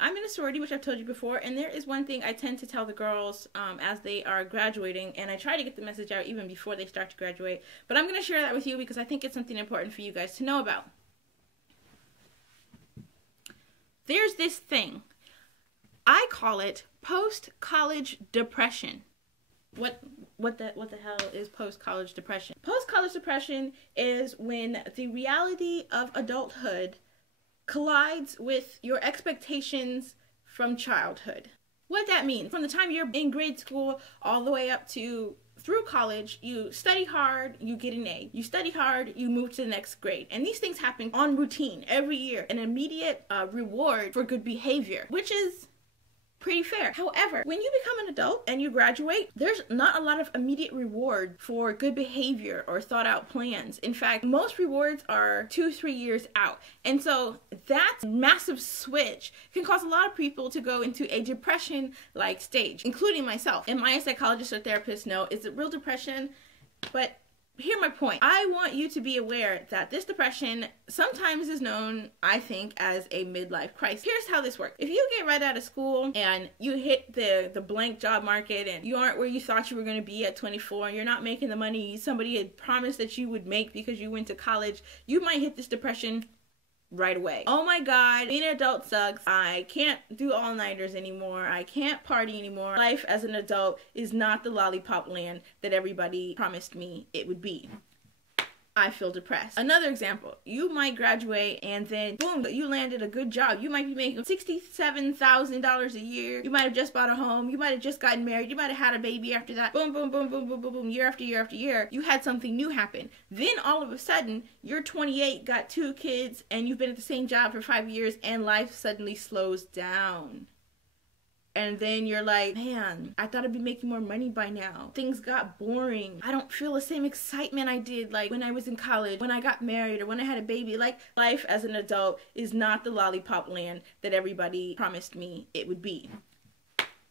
I'm in a sorority, which I've told you before, and there is one thing I tend to tell the girls as they are graduating, and I try to get the message out even before they start to graduate, but I'm going to share that with you because I think it's something important for you guys to know about. There's this thing. I call it post-college depression. What the hell is post-college depression? Post-college depression is when the reality of adulthood collides with your expectations from childhood. What that means, from the time you're in grade school all the way up to through college, you study hard, you get an A. You study hard, you move to the next grade. And these things happen on routine every year. An immediate reward for good behavior, which is pretty fair. However, when you become an adult and you graduate, there's not a lot of immediate reward for good behavior or thought out plans. In fact, most rewards are 2-3 years out. And so that massive switch can cause a lot of people to go into a depression-like stage, including myself. And my psychologist or therapist know it's a real depression, but here's my point. I want you to be aware that this depression sometimes is known, I think, as a midlife crisis. Here's how this works. If you get right out of school and you hit the blank job market and you aren't where you thought you were going to be at 24 and you're not making the money somebody had promised that you would make because you went to college, you might hit this depression right away. Oh my God, being an adult sucks. I can't do all-nighters anymore. I can't party anymore. Life as an adult is not the lollipop land that everybody promised me it would be. I feel depressed. Another example, you might graduate and then boom, you landed a good job. You might be making $67,000 a year. You might have just bought a home. You might have just gotten married. You might have had a baby after that. Boom, boom, boom, boom, boom, boom, boom, year after year after year. You had something new happen. Then all of a sudden, you're 28, got 2 kids, and you've been at the same job for 5 years, and life suddenly slows down. And then you're like, man, I thought I'd be making more money by now. Things got boring. I don't feel the same excitement I did like when I was in college, when I got married, or when I had a baby. Like, life as an adult is not the lollipop land that everybody promised me it would be.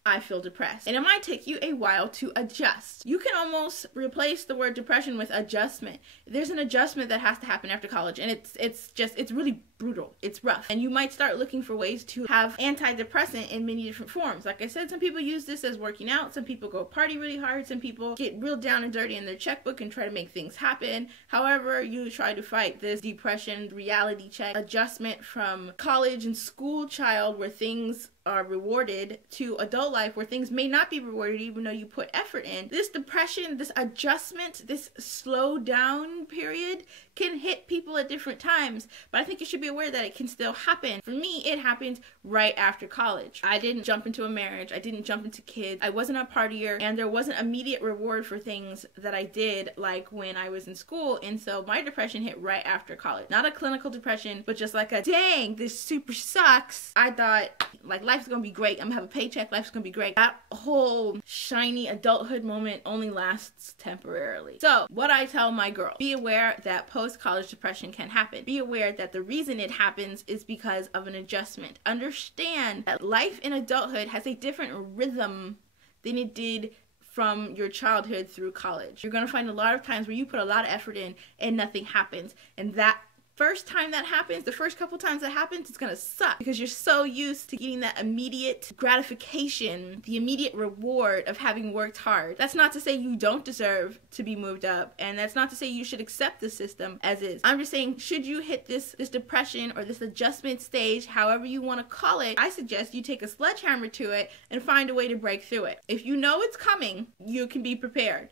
I feel depressed. And it might take you a while to adjust. You can almost replace the word depression with adjustment. There's an adjustment that has to happen after college, and it's really brutal. It's rough. And you might start looking for ways to have antidepressant in many different forms. Like I said, some people use this as working out. Some people go party really hard. Some people get real down and dirty in their checkbook and try to make things happen. However, you try to fight this depression reality check adjustment from college and school child where things are rewarded to adult life where things may not be rewarded even though you put effort in. This depression, this adjustment, this slow down period can hit people at different times, but I think you should be aware that it can still happen. For me, it happened right after college. I didn't jump into a marriage. I didn't jump into kids. I wasn't a partier, and there wasn't immediate reward for things that I did like when I was in school, and so my depression hit right after college. Not a clinical depression, but just like a, dang, this super sucks. I thought, like, life's gonna be great. I'm gonna have a paycheck. Life's gonna be great. That whole shiny adulthood moment only lasts temporarily. So, what I tell my girl, be aware that post-college depression can happen. Be aware that the reason it happens is because of an adjustment. Understand that life in adulthood has a different rhythm than it did from your childhood through college. You're gonna find a lot of times where you put a lot of effort in and nothing happens, and that first time that happens, the first couple times that happens, it's gonna suck because you're so used to getting that immediate gratification, the immediate reward of having worked hard. That's not to say you don't deserve to be moved up, and that's not to say you should accept the system as is. I'm just saying, should you hit this depression or this adjustment stage, however you want to call it, I suggest you take a sledgehammer to it and find a way to break through it. If you know it's coming, you can be prepared.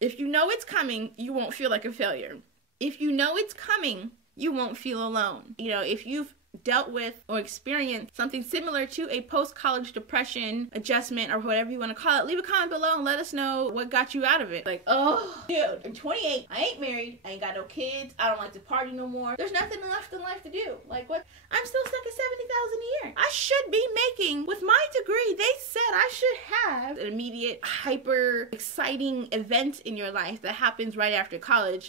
If you know it's coming, you won't feel like a failure. If you know it's coming, you won't feel alone. You know, if you've dealt with or experienced something similar to a post-college depression adjustment or whatever you want to call it, leave a comment below and let us know what got you out of it. Like, oh, dude, I'm 28, I ain't married, I ain't got no kids, I don't like to party no more. There's nothing left in life to do. Like, what? I'm still stuck at $70,000 a year. I should be making, with my degree, they said I should have an immediate, hyper exciting event in your life that happens right after college.